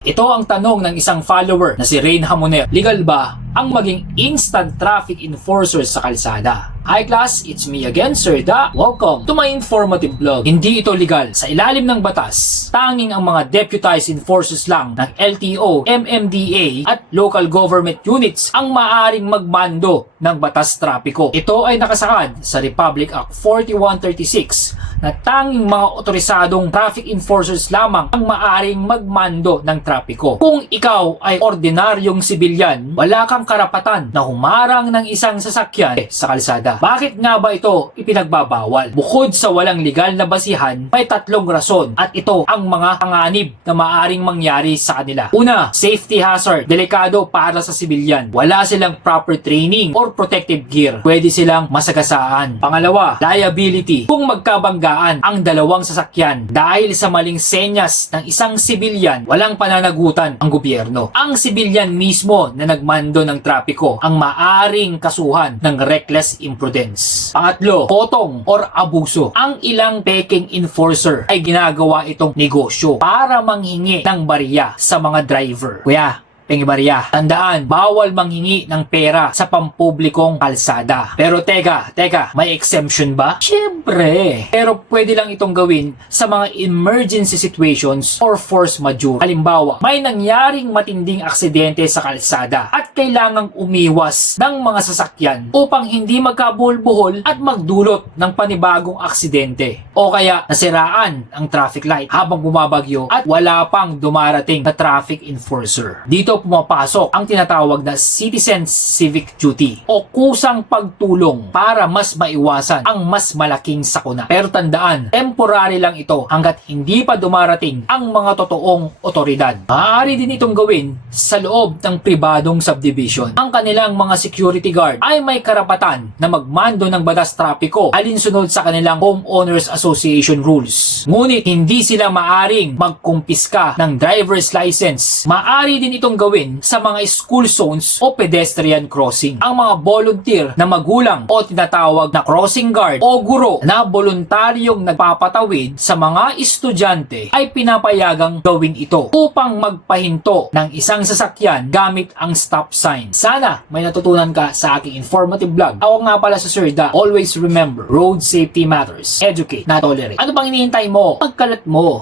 Ito ang tanong ng isang follower na si Rain Hamoner. Legal ba ang maging instant traffic enforcer sa kalsada? Hi class, it's me again, Sir Da. Welcome to my informative blog. Hindi ito legal. Sa ilalim ng batas, tanging ang mga deputized enforcers lang ng LTO, MMDA at local government units ang maaring magmando ng batas trapiko. Ito ay nakasakad sa Republic Act 4136 na tanging mga otorisadong traffic enforcers lamang ang maaring magmando ng trapiko. Kung ikaw ay ordinaryong sibilyan, wala kang karapatan na humarang ng isang sasakyan sa kalsada. Bakit nga ba ito ipinagbabawal? Bukod sa walang legal na basihan, may tatlong rason at ito ang mga panganib na maaring mangyari sa kanila. Una, safety hazard. Delikado para sa sibilyan. Wala silang proper training or protective gear. Pwede silang masagasaan. Pangalawa, liability. Kung magkabanggaan ang dalawang sasakyan dahil sa maling senyas ng isang sibilyan, walang pananagutan ang gobyerno. Ang sibilyan mismo na nagmando ng trapiko ang maaring kasuhan ng reckless imprudence. Pangatlo, potong or abuso. Ang ilang peking enforcer ay ginagawa itong negosyo para manghingi ng barya sa mga driver. Kuya, pengibarya. Tandaan, bawal manghingi ng pera sa pampublikong kalsada. Pero teka, may exemption ba? Siyempre. Pero pwede lang itong gawin sa mga emergency situations or force majeure. Halimbawa, may nangyaring matinding aksidente sa kalsada at kailangang umiwas ng mga sasakyan upang hindi magkabuhol-buhol at magdulot ng panibagong aksidente. O kaya nasiraan ang traffic light habang bumabagyo at wala pang dumarating na traffic enforcer. Dito pumapasok ang tinatawag na citizen civic duty o kusang pagtulong para mas maiwasan ang mas malaking sakuna. Pero tandaan, temporary lang ito hanggat hindi pa dumarating ang mga totoong otoridad. Maaari din itong gawin sa loob ng pribadong subdivision. Ang kanilang mga security guard ay may karapatan na magmando ng batas trapiko alinsunod sa kanilang homeowners association rules. Ngunit hindi sila maaring magkumpiska ng driver's license. Maaari din itong gawin sa mga school zones o pedestrian crossing. Ang mga volunteer na magulang o tinatawag na crossing guard o guro na voluntaryong nagpapatawid sa mga estudyante ay pinapayagang gawin ito upang magpahinto ng isang sasakyan gamit ang stop sign. Sana may natutunan ka sa aking informative vlog. Ako nga pala sa Sir Da. Always remember, road safety matters. Educate, not tolerate. Ano bang hinihintay mo? Pagkalat mo.